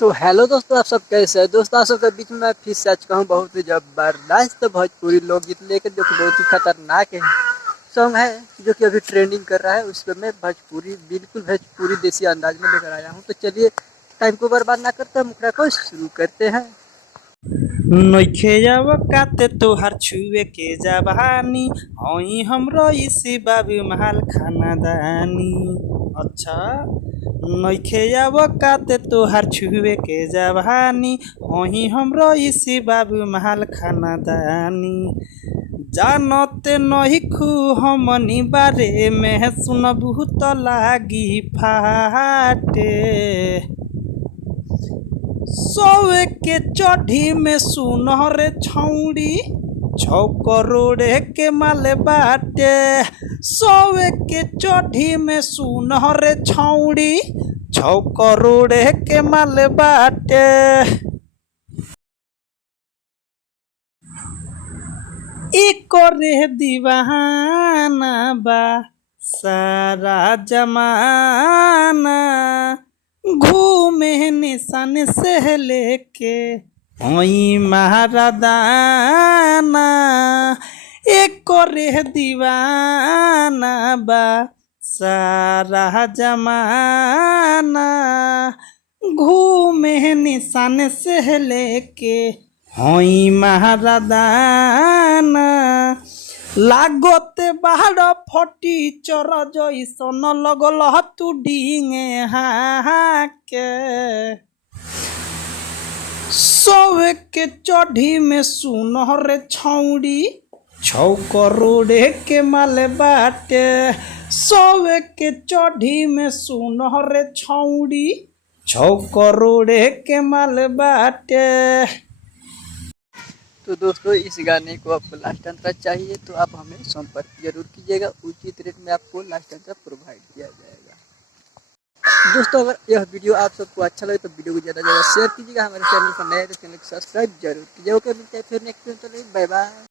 तो हेलो दोस्तों, आप सब कैसे हैं? दोस्तों, आप सबके बीच में मैं फिर से आ चुका हूँ बहुत ही ज़बरदस्त भोजपुरी लोकगीत लेकर, जो कि बहुत ही खतरनाक है सॉन्ग है, जो कि अभी ट्रेंडिंग कर रहा है। उस पर मैं भोजपुरी, बिल्कुल भोजपुरी देसी अंदाज में लेकर आया हूँ। तो चलिए, टाइम को बर्बाद ना करते हैं, मुखड़ा को शुरू करते हैं। नइखे काते तोहार छुए के जवानी हई हमरो इसी बाबू महल खानदानी। अच्छा, नइखे काते तोहार छुए के जवानी हई हमरो इसी बाबू महल खानदानी। जानते नहीं खू हमनी बारे में सुनबू तो लागी फाटे। सौवे के चढ़ी में सुनहर छौड़ी 6 करोड़ के माले बाटे। सौवे के चढ़ी में सुनहर छौड़ी 6 करोड़ के माले बाटे। करे दीवाना बा सारा जमाना। घूमे निशान से लेके हई महारादाना। करे दीवाना बा सारा जमाना। घूमे निशान से लेके हई महारादाना। लागते बाहर फटी चर जैसन लगल तू डिंगे हाके। सौवे के चढ़ी में सुनहर छौड़ी 6 करोड़ के माले बाटे। सौवे के चढ़ी में सुनहर छौड़ी 6 करोड़ के माले बाटे। तो दोस्तों, इस गाने को आपको लास्ट अंतरा चाहिए तो आप हमें संपर्क जरूर कीजिएगा। उचित रेट में आपको लास्ट अंतरा प्रोवाइड किया जाएगा। दोस्तों, अगर यह वीडियो आप सबको अच्छा लगे तो वीडियो को ज़्यादा से ज़्यादा शेयर कीजिएगा। हमारे चैनल पर नए तो चैनल को सब्सक्राइब जरूर कीजिएगा। ओके, मिलते हैं फिर नेक्स्ट वीडियो। By by.